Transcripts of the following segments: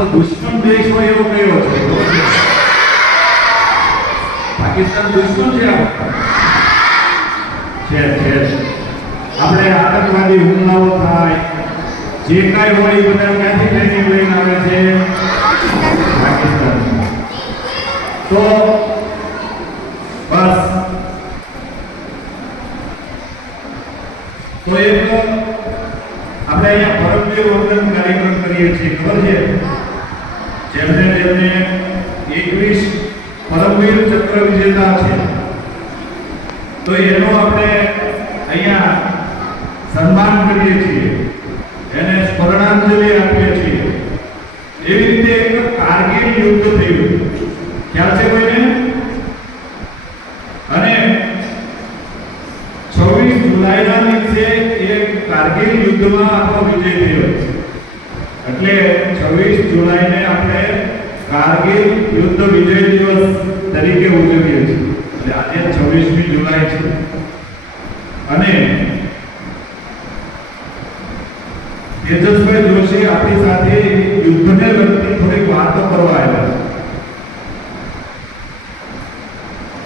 આપણો દુશ્મન દેશ હોય એવો કયો છે? પાકિસ્તાન દુશ્મન છે આપણો? છે. આપણે આતંકવાદી હુમલાઓ થાય, જે કાંઈ હોય એ બધા ક્યાંથી ટ્રેનિંગ લઈને આવે છે? પાકિસ્તાન. તો બસ તો એક આપણે અહીંયા પરમવીર વંદન કાર્યક્રમ કરીએ છીએ, ખબર છે? જેમને 21 પરમવીર ચક્ર વિજેતા છે, તો એનો આપણે અહીંયા સન્માન કરીએ છીએ, એને સ્મરણાંજલિ આપીએ છીએ. એવી રીતે એક કારગિલ યુદ્ધ થયું, ખ્યાલ છે કોઈને? અને 26 જુલાઈના દિવસે એક કારગિલ યુદ્ધમાં આપણો વિજય થયો. એટલે 26 જુલાઈને આપણે કારગિલ યુદ્ધ વિજય દિવસ તરીકે ઉજવીએ છીએ. એટલે આજે 26મી જુલાઈ છે. અને તેજસભાઈ જોશી આપણી સાથે યુદ્ધને લગતી થોડીક વાતો કરવા આવ્યા છે.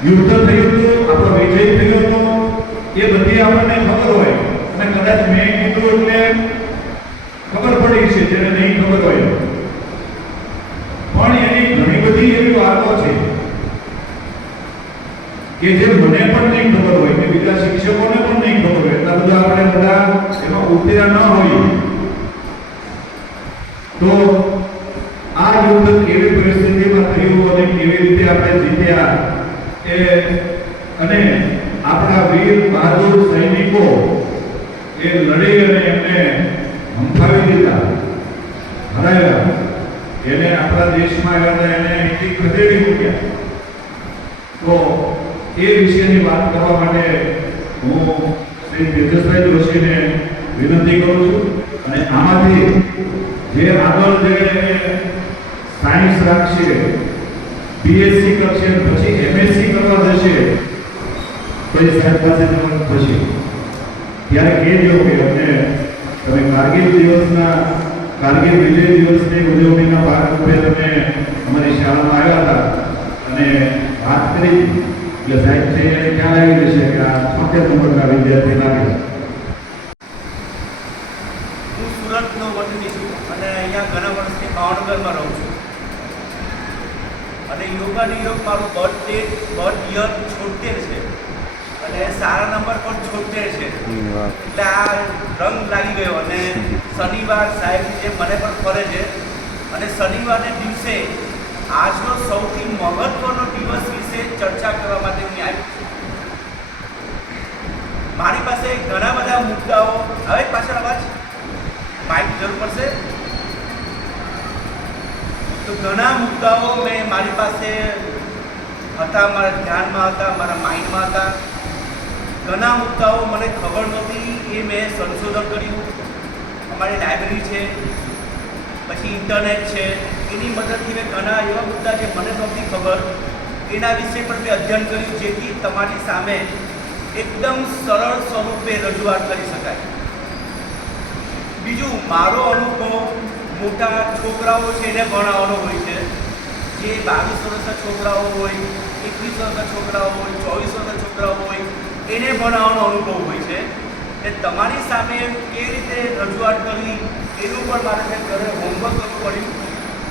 યુદ્ધ થયું હતું, આપણો વિજય થયો હતો, એ બધી આપણને ખબર હોય, અને કદાચ મેં કીધું એટલે ખબર પડી છે, જેને નહીં ખબર હોય. પણ એની ઘણી બધી એવી વાતો છે કે જે મને પણ નહીં ખબર હોય, કે બીજા શિક્ષકોને પણ નહીં ખબર હોય. એટલા બધા આપણે બધા એમાં ઉતર્યા ન હોઈએ. તો આ યુદ્ધ કેવી પરિસ્થિતિમાં થયું અને કેવી રીતે આપણે જીત્યા, અને આપણા વીર બહાદુર સૈનિકો એ લડી અને એમને હંફાવી દીધા, હરાવ્યા. એને આપણા દેશમાં આવ્યા હતા, એને અહીંથી ખદેડી મૂક્યા. તો એ વિશેની વાત કરવા માટે હું શ્રી તેજસભાઈ જોશીને વિનંતી કરું છું. અને આમાંથી જે આગળ જે સાયન્સ રાખશે, બીએસસી કરશે, પછી એમએસસી કરવા જશે, પછી સાહેબ પાસે જવાનું થશે, ત્યારે કહેજો કે અમને તમે કારગિલ વિજય દિવસની ઉજવણીના ભાગરૂપે તમે અમારી શાળામાં આવ્યા હતા અને વાત કરી. એટલે સાહેબ છે એને ખ્યાલ આવી જશે કે આ 70 નંબરના વિદ્યાર્થી લાગે છે. હું સુરતનો વતની છું અને અહીંયા ઘણા વર્ષથી ભાવનગરમાં રહું છું. અને યોગા નિયોગ મારું બર્થ યર 76 છે અને સારા નંબર પણ 76 છે. એટલે આ રંગ લાગી ગયો. અને શનિવાર સાહેબ જે મને પણ ફરે છે, અને શનિવારને દિવસે આજનો સૌથી મહત્વનો દિવસ વિશે ચર્ચા કરવા માટે હું આવી છું. મારી પાસે ઘણા બધા મુદ્દાઓ, હવે પાછળ અવાજ માઇક જરૂર પડશે, તો ઘણા મુદ્દાઓ મેં મારી પાસે હતા, મારા ધ્યાનમાં હતા, મારા માઇન્ડમાં હતા. ઘણા મુદ્દાઓ મને ખબર નહોતી, એ મેં સંશોધન કર્યું. અમારી લાઇબ્રેરી છે, પછી ઇન્ટરનેટ છે, એની મદદથી મેં ઘણા એવા મુદ્દા જે મને નહોતી ખબર એના વિશે પણ મેં અધ્યયન કર્યું, જેથી તમારી સામે એકદમ સરળ સ્વરૂપે રજૂઆત કરી શકાય. બીજું, મારો અનુભવ મોટા છોકરાઓ છે એને ભણાવવાનો હોય છે. જે 22 વર્ષના છોકરાઓ હોય, 21 વર્ષના છોકરાઓ હોય, 24 વર્ષના છોકરાઓ હોય, એને ભણાવવાનો અનુભવ હોય છે. એ તમારી સામે કેવી રીતે રજૂઆત કરવી એનું પણ મારે ઘરે હોમવર્ક કરવું પડ્યું.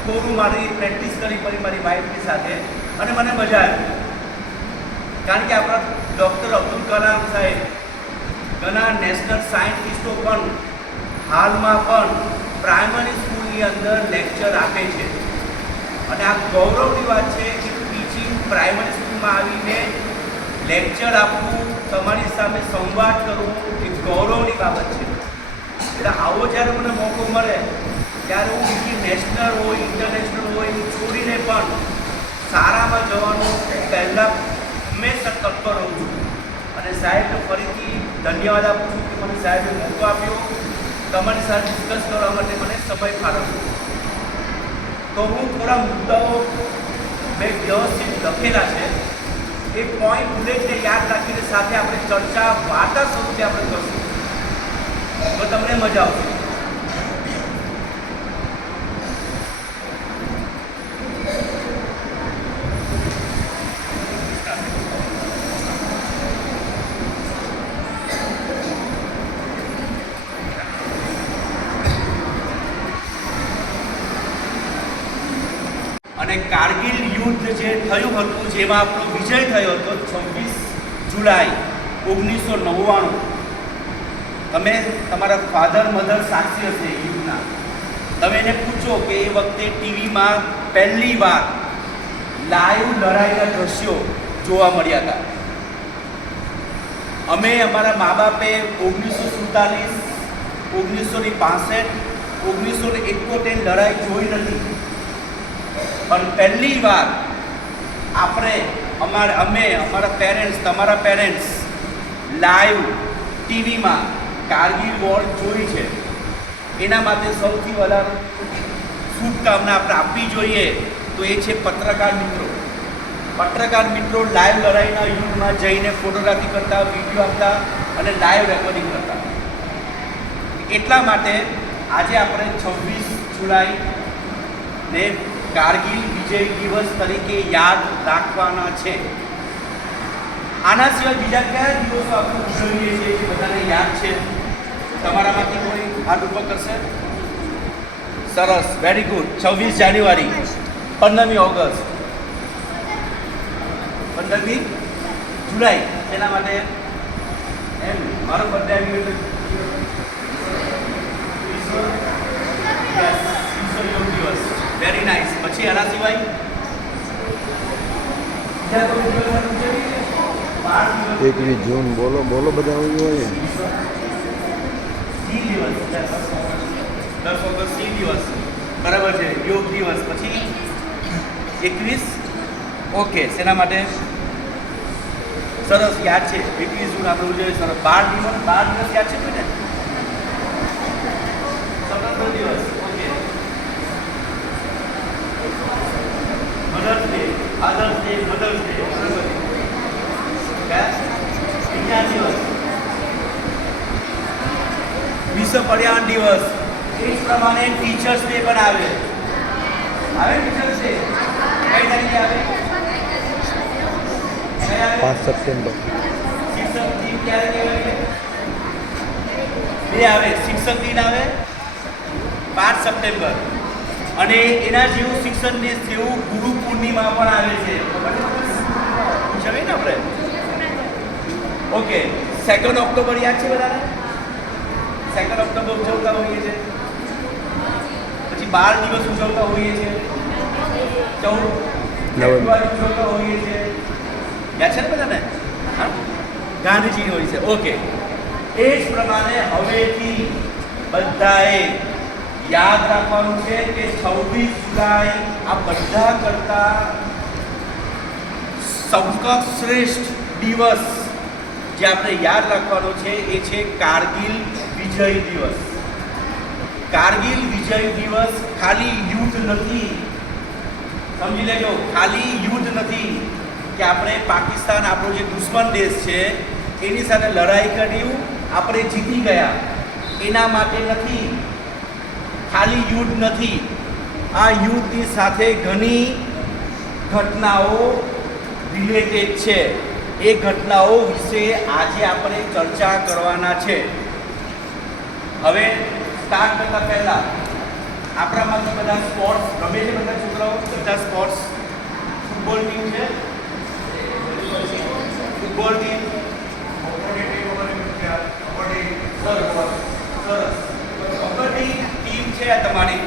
થોડું મારી પ્રેક્ટિસ કરવી પડી મારી વાઈફની સાથે, અને મને મજા આવી. કારણ કે આપણા ડૉક્ટર અબ્દુલ કલામ સાહેબ ઘણા નેશનલ સાયન્ટિસ્ટો પણ હાલમાં પણ પ્રાઇમરી સ્કૂલની અંદર લેક્ચર આપે છે. અને આ ગૌરવની વાત છે કે ટીચિંગ પ્રાઇમરી સ્કૂલમાં આવીને લેક્ચર આપવું, તમારી સામે સંવાદ કરવો એ ગૌરવની બાબત છે. એટલે આવો જ્યારે મને મોકો મળે ત્યારે હું બીજી નેશનલ હોય, ઇન્ટરનેશનલ હોય એ છોડીને પણ સારામાં જવાનું પહેલાં હંમેશા તત્પર રહું છું. અને સાહેબને ફરીથી ધન્યવાદ આપું છું કે મને સાહેબે મોકો આપ્યો, તમારી સાથે ડિસ્કસ કરવા માટે મને સમય ફાળવ્યો. તો હું થોડા મુદ્દાઓ મેં વ્યવસ્થિત લખેલા છે, એ પોઈન્ટ બુલેટને યાદ રાખીને સાથે આપણે ચર્ચા વાર્તા સ્વરૂપે આપણે કરશું, તો તમને મજા આવશે. આપણે કારગિલ યુદ્ધ જે થયું હતું જેમાં આપણો વિજય થયો હતો 26 જુલાઈ 1999. તમે તમારા ફાધર મધર સાક્ષી હશે યુદ્ધના. તમે એને પૂછો કે એ વખતે ટીવીમાં પહેલી વાર લાઈવ લડાઈના દ્રશ્યો જોવા મળ્યા હતા. અમે અમારા મા બાપે 1947, 1965, 1971 લડાઈ જોઈ નથી, પણ પહેલી વાર અમે અમારા પેરેન્ટ્સ, તમારા પેરેન્ટ્સ લાઈવ ટીવીમાં કારગિલ વોર જોઈ છે. એના માટે સૌથી વધારે શુભકામના આપણે આપવી જોઈએ તો એ છે પત્રકાર મિત્રો. પત્રકાર મિત્રો લાઈવ લડાઈના યુદ્ધમાં જઈને ફોટોગ્રાફી કરતા, વિડીયો આપતા અને લાઈવ રેકોર્ડિંગ કરતા. એટલા માટે આજે આપણે 26 જુલાઈને કારગિલ વિજય દિવસ તરીકે યાદ રાખવાના છે. આના સિવાય બીજા કયા દિવસો આપણે ઉજવીએ છીએ જે બધાને યાદ છે? તમારામાંથી કોઈ હાથ ઉપર કરશે? સરસ, વેરી ગુડ. 26 જાન્યુઆરી, 15મી ઓગસ્ટ, 15મી જુલાઈ. એના માટે એમ મારો બર્થડે આવી ગયો યોગ દિવસ. Very nice. પછી આના સિવાય બીજા કોઈ દિવસ ઉજવીએ? 21 જૂન બોલો બોલો બધા હોય. સી દિવસ, 10 ઓગસ્ટ સી દિવસ, બરાબર છે, યોગ દિવસ. પછી 21, ઓકે. શેના માટે? સરસ, યાદ છે. 21 જૂન આપણે ઉજવીએ. સરસ. 12 દિવસ યાદ છે કોઈને? સ્વતંત્ર દિવસ, okay. Mother's Day, Father's Day, Mother's Day, બરાબર. વિજ્ઞાન દિવસ, વિશ્વ પર્યાવરણ દિવસ. એ જ પ્રમાણે ટીચર્સ ડે પણ આવે. ટીચર્સ ડે કઈ તારીખે આવે? 5 સપ્ટેમ્બર. શિક્ષક દિન ક્યારે આવે? 2 આવે. શિક્ષક દિન આવે 5 સપ્ટેમ્બર. અને એના જેવું શિક્ષણ દિવસ જેવું ગુરુ પૂર્ણિમા પણ આવે છે. ઉજવીએ ને આપણે? ઓકે. 2 ઓક્ટોબર યાદ છે બધાને? 2 ઓક્ટોબર ઉજવતા હોઈએ છીએ. પછી 12 દિવસ ઉજવતા હોઈએ છીએ. 14 ફેબ્રુઆરી ઉજવતા હોઈએ છીએ. યાદ છે ને બધાને? હા, ગાંધીજી હોય છે. ઓકે. એ જ પ્રમાણે હવેથી બધાએ યાદ રાખવાનું છે કે 26 જુલાઈ આ બધા કરતા સૌથી શ્રેષ્ઠ દિવસ જે આપણે યાદ રાખવાનો છે એ છે કારગિલ વિજય દિવસ. કારગિલ વિજય દિવસ ખાલી યુદ્ધ નથી, સમજી લેજો. ખાલી યુદ્ધ નથી કે આપણે પાકિસ્તાન, આપણો જે દુશ્મન દેશ છે, એની સાથે લડાઈ કર્યું, આપણે જીતી ગયા, એના માટે નથી. ખાલી યુદ્ધ નથી. આ યુદ્ધની સાથે ઘણી ઘટનાઓ રિલેટેડ છે. એ ઘટનાઓ વિશે આજે આપણે ચર્ચા કરવાના છે. હવે સ્ટાર્ટ કરતા પહેલા આપણામાંથી બધા સ્પોર્ટ્સ રમે છે? બધા છોકરાઓ બધા સ્પોર્ટ્સ? ફૂટબોલ ટીમ છે, ફૂટબોલ ટીમ, કબડ્ડી ટીમ છે તમારી.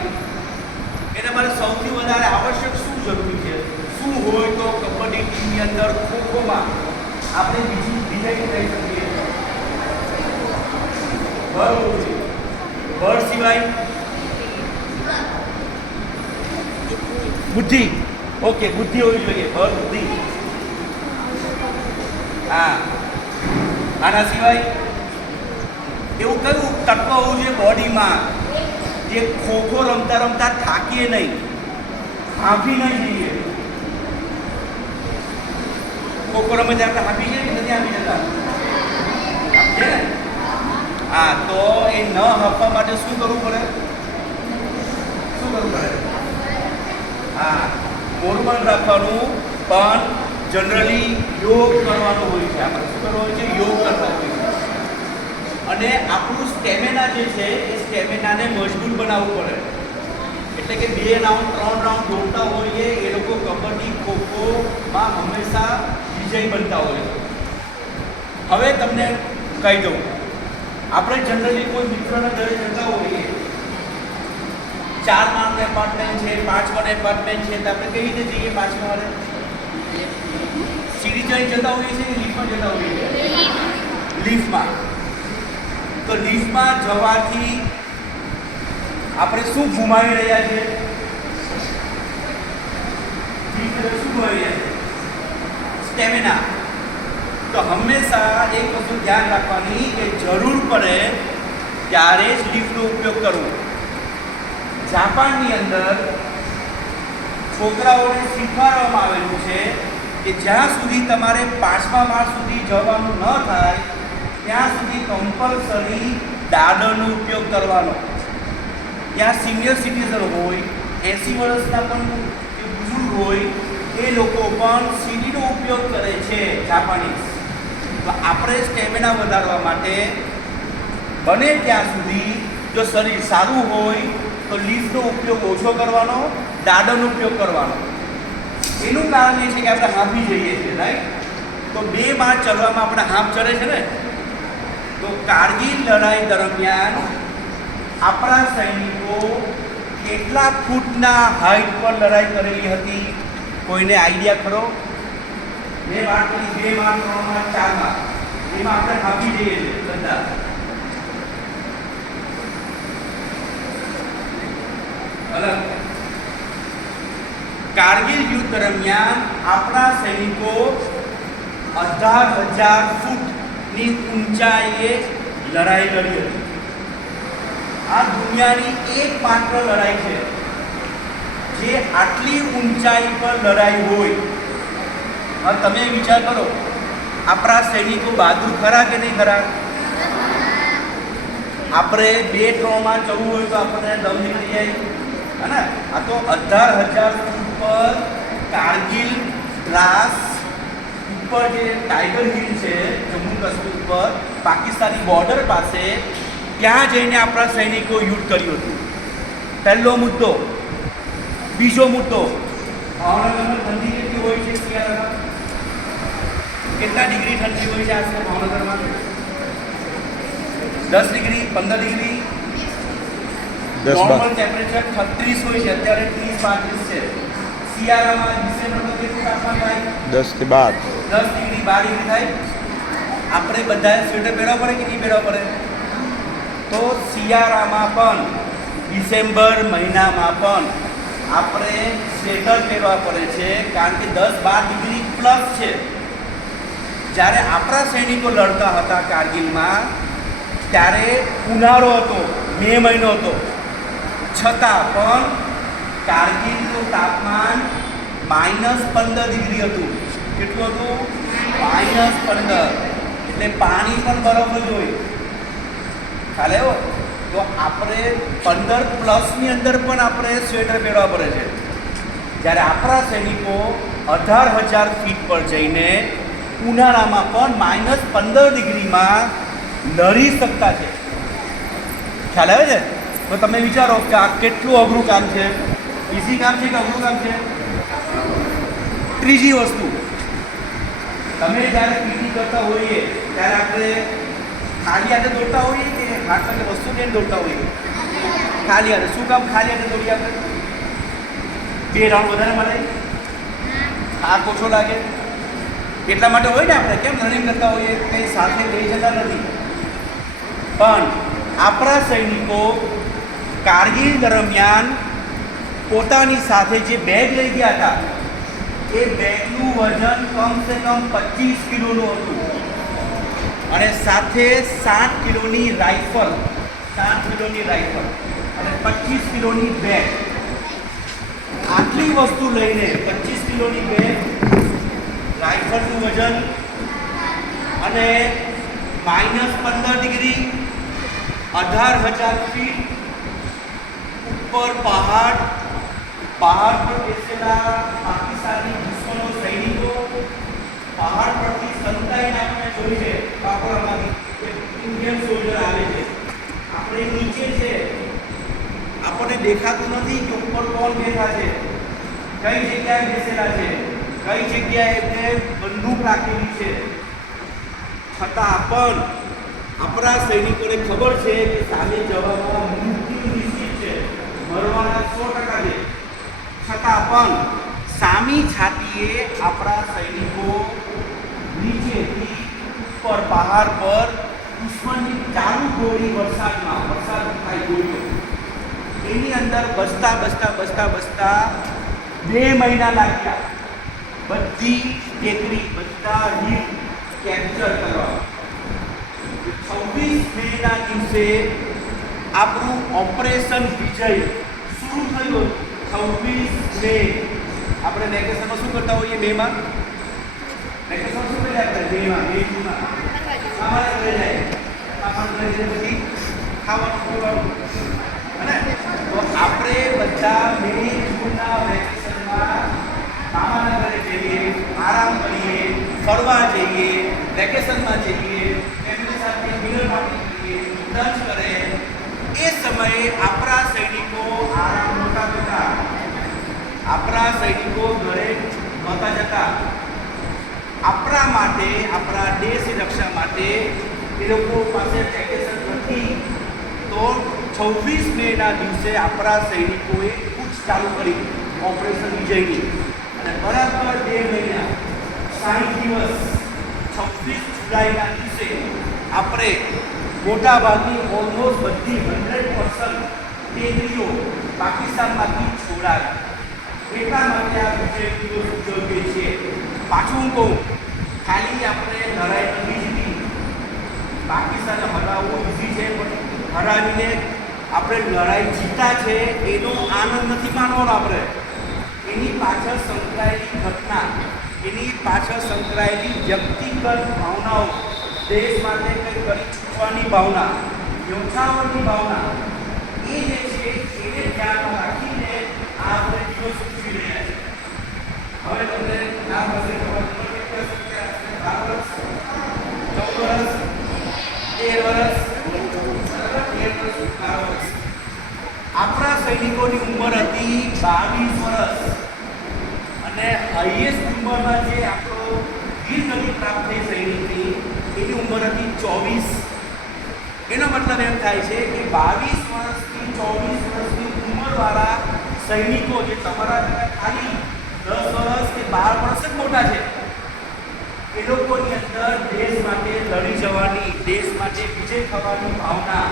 એના માટે સૌથી વધારે આવશ્યક શું જરૂરી છે? શું હોય તો કબડ્ડી ટીમની અંદર, ખોખોમાં આપણે વિજય થઈ શકીએ? બળ સિવાય બુદ્ધિ. ઓકે, બુદ્ધિ હોવી જોઈએ. બળ, બુદ્ધિ. હા. આના સિવાય એવું કયું તત્વ હોવું જોઈએ બોડીમાં જે ખોખો રમતા રમતા થાકીએ નહીં, હાંફી નહીં જઈએ? ખોખો રમે ત્યારે આપણે હાંફી જઈએ કે નથી હાંફી જતા? છે ને? હા. તો એ ન હાંફવા માટે શું કરવું પડે? શું કરવું પડે? હા, નોર્મલ રાખવાનું, પણ જનરલી યોગ કરવાનો હોય છે. આપણે શું કરવાનું હોય છે? યોગ કરતા હોય છે. અને આપણું સ્ટેમિના જે છે એ સ્ટેમિનાને મજબૂત બનાવવું પડે. એટલે કે 2 રાઉન્ડ 3 રાઉન્ડ દોડતા હોઈએ એ લોકો કબડ્ડી ખોખોમાં હંમેશા વિજય બનતા હોય છે. હવે તમને કહી દઉં, આપણે જનરલી કોઈ મિત્રના ઘરે જતા હોઈએ, 4 માળનું એપાર્ટમેન્ટ છે, 5 માળનું એપાર્ટમેન્ટ છે, તો આપણે કઈ રીતે જઈએ? 5 માળે સીડી ચડી જતા હોઈએ છીએ કે લિફ્ટમાં જતા હોઈએ છીએ? લિફ્ટમાં. તો લિફ્ટમાં જવાથી આપણે શું ગુમાવી રહ્યા છીએ? શું ગુમાવી રહ્યા છીએ? સ્ટેમિના. તો હંમેશા એક વસ્તુ ધ્યાન રાખવાની કે જરૂર પડે ત્યારે જ લિફ્ટનો ઉપયોગ કરવો. જાપાનની અંદર છોકરાઓને શીખવાડવામાં આવેલું છે કે જ્યાં સુધી તમારે 5મા માળ સુધી જવાનું ન થાય ત્યાં સુધી કમ્પલસરી દાદરનો ઉપયોગ કરવાનો. ત્યાં સિનિયર સિટીઝન હોય, 80 વર્ષના પણ જે બુઝુર્ગ હોય એ લોકો પણ સીડીનો ઉપયોગ કરે છે જાપાનીઝ. તો આપણે સ્ટેમિના વધારવા માટે બને ત્યાં સુધી જો શરીર સારું હોય તો લિફ્ટનો ઉપયોગ ઓછો કરવાનો, દાદરનો ઉપયોગ કરવાનો. એનું કારણ એ છે કે આપણે હાંફી જઈએ છીએ, રાઈટ? તો 2 માળ ચડવામાં આપણે હાંફ ચડે છે ને. તો કારગિલ લડાઈ દરમિયાન આપણા સૈનિકો કેટલા ફૂટના હાઈટ પર લડાઈ કરેલી હતી? કોઈને આઈડિયા ખરો? મેં વાત કરી 2 માળ 3 માળ 4 માળ, એમાં આપણે હાંફી જઈએ છીએ બધા. અલગ. કારગિલ યુદ્ધ દરમિયાન આપણા સૈનિકો 18,000 ફૂટની ઊંચાઈએ લડાઈ લડી હતી. આ દુનિયાની એકમાત્ર લડાઈ છે જે આટલી ઊંચાઈ પર લડાઈ હોય. હવે તમે વિચાર કરો, આપણા સૈનિકો બહાદુર ખરા કે નહીં ખરા? આપણે 2-3 માં ચડવું હોય તો આપણને દમ નીકળી જાય, હે ને? આ તો 18,000 ફૂટ પર કારગિલ દ્રાસ ઉપર જે ટાઈગર હિલ છે જમ્મુ કાશ્મીર પર પાકિસ્તાની બોર્ડર પાસે, ત્યાં જઈને આપણા સૈનિકો યુદ્ધ કર્યું હતું. પહેલો મુદ્દો. બીજો મુદ્દો, ભાવનગરમાં ઠંડી કેટલી હોય છે? શિયાળામાં કેટલા ડિગ્રી ઠંડી હોય છે આશરે ભાવનગરમાં? 10 ડિગ્રી, 15 ડિગ્રી. 10 નોર્મલ ટેમ્પરેચર 36 હોય છે, અત્યારે 30-35 છે. શિયાળામાં ડિસેમ્બરમાં કેટલું તાપમાન થાય? 10 થી 12. 10 ડિગ્રી 12 ડિગ્રી થાય. આપણે બધાએ સ્વેટર પહેરવા પડે કે નહીં પહેરવા પડે? તો શિયાળામાં પણ ડિસેમ્બર મહિનામાં પણ આપણે સ્વેટર પહેરવા પડે છે, કારણ કે 10-12 ડિગ્રી પ્લસ છે. જ્યારે આપણા સૈનિકો લડતા હતા કારગિલમાં ત્યારે ઉનાળો હતો, મે મહિનો હતો, છતાં પણ કારગિલનું તાપમાન -15 ડિગ્રી હતું. કેટલું હતું? -15. એટલે પાણી પણ બરફ જ હોય. ખ્યાલ આવ્યો? તો આપણે 15 પ્લસની અંદર પણ આપણે સ્વેટર પહેરવા પડે છે. જ્યારે આપણા સૈનિકો 18,000 ફીટ પર જઈને ઉનાળામાં પણ -15 ડિગ્રીમાં લડી શકતા છે. ખ્યાલ આવે છે? તો તમે વિચારો કે આ કેટલું અઘરું કામ છે. ઇઝી કામ છે કે અઘરું કામ છે? ત્રીજી વસ્તુ, તમે જ્યારે પીટી કરતા હોઈએ ત્યારે આપણે ખાલી હાથે દોડતા હોઈએ કે હાથમાં વસ્તુ લઈને દોડતા હોઈએ? ખાલી હાથે. શું કામ ખાલી હાથે દોડીએ આપણે? 2 રાઉન્ડ વધારે મળે, થાક ઓછો લાગે, એટલા માટે હોય ને. આપણે કેમ રનિંગ કરતા હોઈએ? કંઈ સાથે લઈ જતા નથી. પણ આપણા સૈનિકો કારગિલ દરમિયાન પોતાની સાથે જે બેગ લઈ ગયા હતા એ બેગનું વજન કમસે કમ 25 કિલોનું હતું અને સાથે 7 કિલોની રાઇફલ, 7 કિલોની રાઇફલ અને 25 કિલોની બેગ. આટલી વસ્તુ લઈને 25 કિલોની બેગ, રાઇફલનું વજન અને -15 ડિગ્રી, 18,000 ફીટ ઉપર પહાડ પર બેસેલા પાકિસ્તાની દુશ્મનો સૈનિકો, પહાડ પરથી સંતાઈને આપણે જોઈ છે કાપડમાંથી કે ઇન્ડિયન સોલ્જર આવે છે. આપણે નીચે છે આપણને દેખાતું નથી કે ઉપર કોણ બેઠા છે, કઈ જગ્યાએ બેસેલા છે, કઈ જગ્યાએ એમને બંદૂક રાખેલી છે. છતાં પણ આપણા સૈનિકોને ખબર છે કે સામે જવામાં મૃત્યુ નિશ્ચિત છે, મરવાના 100% છે. છતાં પણ સામી છાતીએ આપણા સૈનિકો નીચેથી ઉપર પહાડ પર દુશ્મનની ચાલુ ગોળી વરસાદ થાય ગોળીઓ એની અંદર બસતા 2 મહિના લાગ્યા બધી ટેકરી બધા હિલ કેપ્ચર કરવા. 26 મેના દિવસે આપણું ઓપરેશન વિજય શરૂ થયું. 26 મે આપણે વેકેશનમાં શું કરતા હોઈએ? મેમાં વેકેશન શું કરીએ આપણે? મે જૂનમાં અમારા ઘરે જાય, અમારા ઘરે પછી ખાવાનું પીવાનું અને તો આપણે બધા મે જૂનના વેકેશનમાં મામાના ઘરે જઈએ, આરામ કરીએ, ફરવા જઈએ, વેકેશનમાં જઈએ, ફેમિલી સાથે ડિનર પાર્ટી કરીએ, લંચ કરે. એ સમયે આપણા સૈનિકો આરામ નહોતા કરતા, આપણા સૈનિકો ઘરે નહોતા જતા. આપણા માટે, આપણા દેશની રક્ષા માટે એ લોકો પાસે વેકેશન નથી. તો 26 મેના દિવસે આપણા સૈનિકોએ કૂચ ચાલુ કરી ઓપરેશન વિજયની અને બરાબર 2 મહિના 60 દિવસ 26 જુલાઈના દિવસે આપણે મોટાભાગની ઓલમોસ્ટ બધી 100% ટેકરીઓ પાકિસ્તાનમાંથી છોડાવી. એટલા માટે આ વિજય દિવસ ઉજવીએ છીએ. પાછું હું કહું, ખાલી આપણે લડાઈ નથી જીતી. પાકિસ્તાનને હરાવવું ઈઝી છે, પણ હરાવીને આપણે લડાઈ જીતા છે એનો આનંદ નથી માનવાનો. આપણે એની પાછળ સંકળાયેલી ઘટના, એની પાછળ સંકળાયેલી વ્યક્તિગત ભાવનાઓ, દેશ માટે કંઈ કરી છૂટવાની ભાવના, યોદ્ધાઓની ભાવના, એ જે છે એને ધ્યાનમાં રાખીને આ આપણે દિવસ ઉજવી રહ્યા છીએ. હવે તમને આ પાસે ખબર 12 વર્ષ, 14 વર્ષ, 13 વર્ષ, 12 વર્ષ. આપણા સૈનિકોની ઉંમર હતી 22 વર્ષ અને હાઈએસ્ટ ઉંમરમાં જે આપણો વીર ગતિ પ્રાપ્ત થઈ સૈનિકની એની ઉંમર હતી 24. એનો મતલબ એમ થાય છે કે 22 વર્ષથી 24 વર્ષની ઉંમરવાળા સૈનિકો જે તમારા કરતાં ખાલી 10 વર્ષ કે 12 વર્ષ જ મોટા છે, એ લોકોની અંદર દેશ માટે લડી જવાની, દેશ માટે વિજય થવાની ભાવના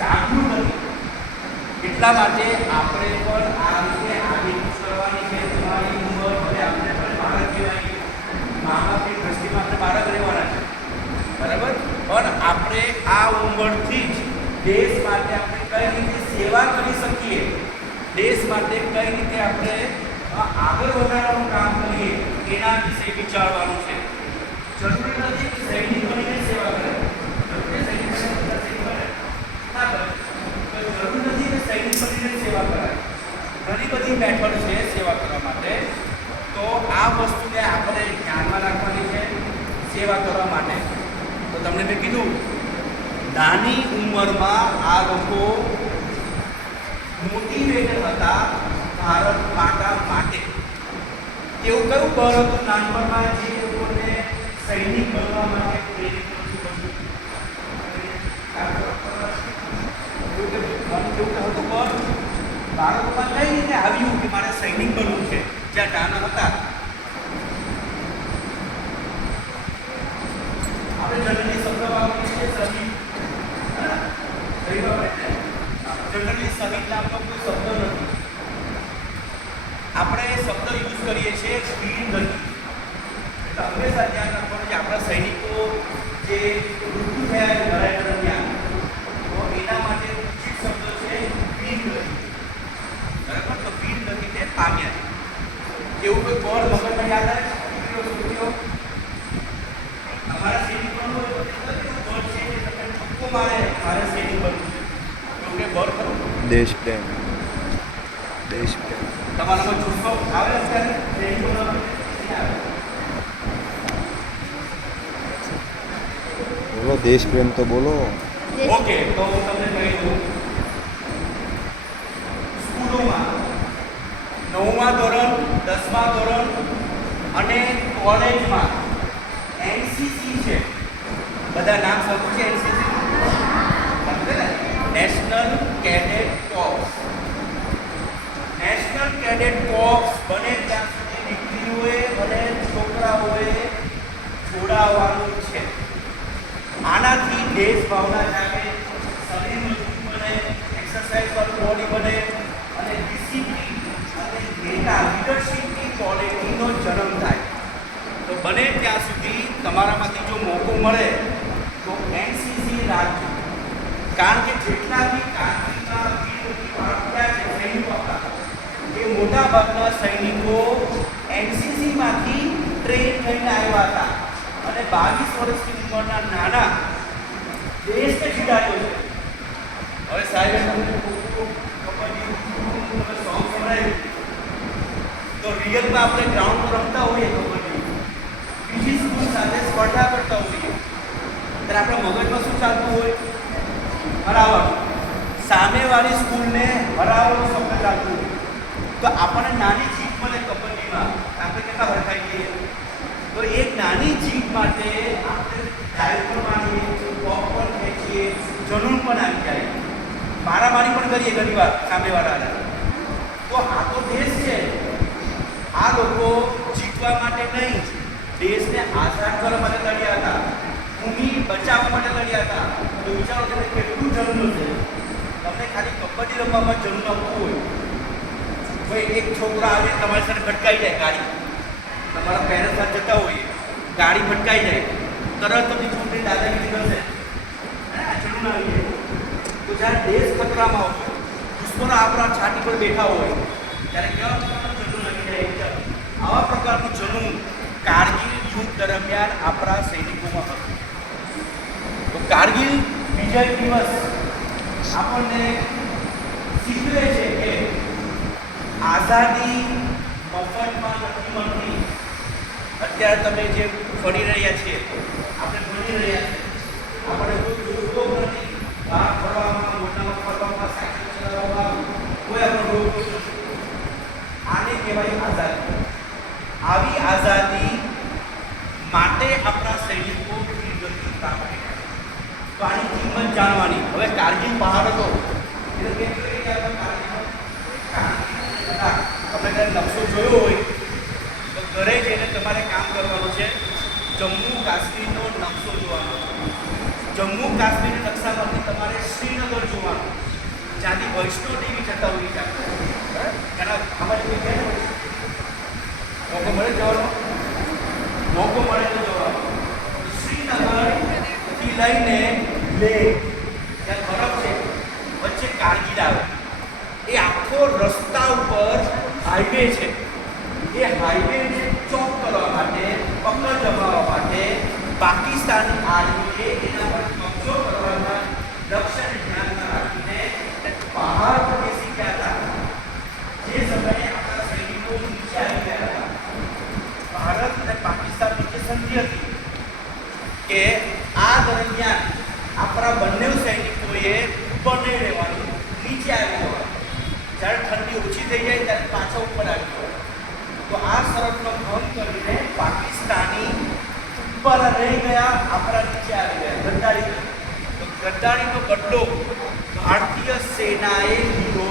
જાગૃત હતી. એટલા માટે આપણે પણ આ રીતે આગળ કરવાની છે. તમારી ઉંમર હવે આપણે પણ બાળક કહેવાય, મા બાપની દ્રષ્ટિમાં આપણે બાળક રહેવાના છે, બરાબર? પણ આપણે આ ઉંમરથી જ દેશ માટે આપણે કઈ રીતે સેવા કરી શકીએ, દેશ માટે કઈ રીતે આપણે આગળ વધારવાનું કામ કરીએ એના વિશે વિચારવાનું છે. જરૂરી નથી કે સૈનિક બનીને સેવા કરે, સૈનિક ના કરે, જરૂર નથી કે સૈનિક બનીને સેવા કરાય. ઘણી બધી મેથડ છે સેવા કરવા માટે. તો આ વસ્તુને આપણે ધ્યાનમાં રાખવાની છે સેવા કરવા માટે. તો તમને મેં કીધું, નાની ઉંમરમાં આ લોકો મોટિવેટેડ હતા ભારત માતા માટે. એવું કયું બળ હતું નાનપણમાં જે લોકોને સૈનિક બનવા માટે પ્રેરિત હતું? બાળકોમાં કઈ રીતે આવ્યું કે મારે સૈનિક બનવું છે? જ્યાં નાના હતા આપણે જનરલી શબ્દ વાપરીએ છીએ શહીદ, જનરલી શહીદ નામનો કોઈ શબ્દ નથી. આપણે શબ્દ યુઝ કરીએ છીએ વીર ગતિ. એટલે હંમેશા ધ્યાન રાખવાનું છે આપણા સૈનિકો જે મૃત્યુ થયા છે લડાઈ દરમિયાન, તો એના માટે ઉચિત શબ્દ છે વીર ગતિ, બરાબર? તો વીર ગતિને પામ્યા છે. એવું કોઈ બળ મગજમાં યાદ આવે છે? તમારા સૈનિકોનું બળ છે કે તમે ઠપકો મારે મારે સૈનિક બનવું છે, એવું કે બળ ખરું? દેશ પ્રેમ. તમારામાં જુસ્સો આવે અત્યારે સૈનિકોનો? બોલો દેશ પ્રેમ તો બોલો. ઓકે, તો હું તમને કહી દઉં, 10મા ધોરણ અને કોલેજમાં એનસીસી છે. બધા નામ સાંભળ્યું છે NCC? National cadet corps. National cadet corps બને ત્યાં સુધી દીકરીઓએ અને છોકરાઓએ જોડાવાનું છે. આનાથી દેશ ભાવના જાગે, શરીર મજબૂત બને, એક્સરસાઇઝ વાળું બોડી બને અને ડિસિપ્લિન અને લીડરશિપની ક્વોલિટીનો જન્મ થાય. તો બને ત્યાં સુધી તમારામાંથી જો મોકો મળે તો એનસીસી રાખજો. કારણ કે જેટલા બી કારકિર્દીના સૈનિકો હતા એ મોટા ભાગના સૈનિકો એનસીસીમાંથી ટ્રેન થઈને આવ્યા હતા અને 22 વર્ષની ઉંમરના નાના દેશને જીતાડ્યો છે. હવે સાહેબ તમે સોંગ સંભળાવ્યું તો રિયલમાં આપણે ગ્રાઉન્ડ પર રમતા હોઈએ કબડ્ડી, બીજી સ્કૂલ સાથે સ્પર્ધા કરતા હોઈએ ત્યારે આપણા મગજમાં શું ચાલતું હોય? હરાવવાનું. સામેવાળી સ્કૂલને હરાવવાનું શબ્દ ચાલતું હોય. તો આપણને નાની જીત મળે કબડ્ડીમાં, આપણે કેટલા હરખાઈ જઈએ. તો એક નાની જીત માટે આપણે ડાયપર મારીએ, પોપકોર્ન ખેંચીએ, જનૂન પણ આવી જાય, મારામારી પણ કરીએ ઘણી વાર સામેવાળાને. તો આ તો દેશ છે. આ લોકો જીતવા માટે નહીં, દેશને આઝાદ કરવા માટે લડ્યા હતા, ભૂમિ બચાવવા માટે લડ્યા હતા. તો વિચારો તમને કેટલું જરૂર છે. તમને ખાલી કબડ્ડી રમવામાં જરૂર આપવું હોય, ભાઈ એક છોકરા આવે તમારી સાથે ભટકાઈ જાય ગાડી, તમારા પેરેન્ટ્સ સાથે જતા હોઈએ, ગાડી ભટકાઈ જાય, તરત જ છોકરી દાદાગીરી કરશે, જરૂર આવી જાય. તો જ્યારે દેશ ખતરામાં હોય, દુશ્મનો આપણા છાતી પર બેઠા હોય ત્યારે કેવા પ્રકારનું જનૂન આવી જાય. આવા પ્રકારનું જનૂન કારગિલ યુદ્ધ દરમિયાન આપણા સૈનિકોમાં હતું. તો કારગિલ વિજય દિવસ આપણને શીખવે છે કે આઝાદી મફતમાં નથી મળતી. અત્યારે તમે જે ફરી રહ્યા છીએ, આપણે ભણી રહ્યા છીએ, આપણે કોઈ રોગ નથી, બહાર ફરવામાં, મોટામાં ફરવામાં, સાયકલ ચલાવવામાં કોઈ આપણો રોગ નથી. આને કહેવાય આઝાદી. આવી આઝાદી માટે આપણા સૈનિકો વીરગતિ પ્રાપ્ત કર્યા. તો આની કિંમત જાણવાની. હવે કારગિલ પહાડ હતો એટલે તમે જ્યારે નકશો જોયો હોય તો ઘરે જઈને તમારે કામ કરવાનું છે. જમ્મુ કાશ્મીરનો નકશો જોવાનો. જમ્મુ કાશ્મીરના નકશામાંથી તમારે શ્રીનગર જોવાનું, જ્યાંથી વૈષ્ણો દેવી જતા હોય છે. એના અમારી કોઈ ક્યાં હોય મોકો મળે જવાનો? મોકો મળે તો જવાનો. શ્રીનગરથી લઈને લેહ જ્યાં બરફ છે, વચ્ચે કારગિલ આવે. એ આખો રસ્તા ઉપર હાઈવે છે. એ હાઈવેને ચોક કરવા માટે, પકડ જમાવવા માટે પાકિસ્તાની આર્મીએ એના પર કબજો કરવાના લક્ષ્યને ધ્યાનમાં રાખીને પહાડ પર બેસી ગયા હતા. જે સમયે આપણા સૈનિકો નીચે આવી ગયા હતા. ભારત અને પાકિસ્તાન વચ્ચે સંધિ હતી કે આ દરમિયાન આપણા બંને સૈનિકોએ ઉપર નહીં રહેવાનું, નીચે આવી જવાનું. જ્યારે ઠંડી ઓછી થઈ જાય ત્યારે પાછા ઉપર આવી જવાનું. તો આ શરતનો ભંગ કરીને પાકિસ્તાની ઉપર રહી ગયા, આપણા નીચે આવી ગયા, ગદ્દારી. તો ગદ્દારીનો બદલો ભારતીય સેનાએ લીધો.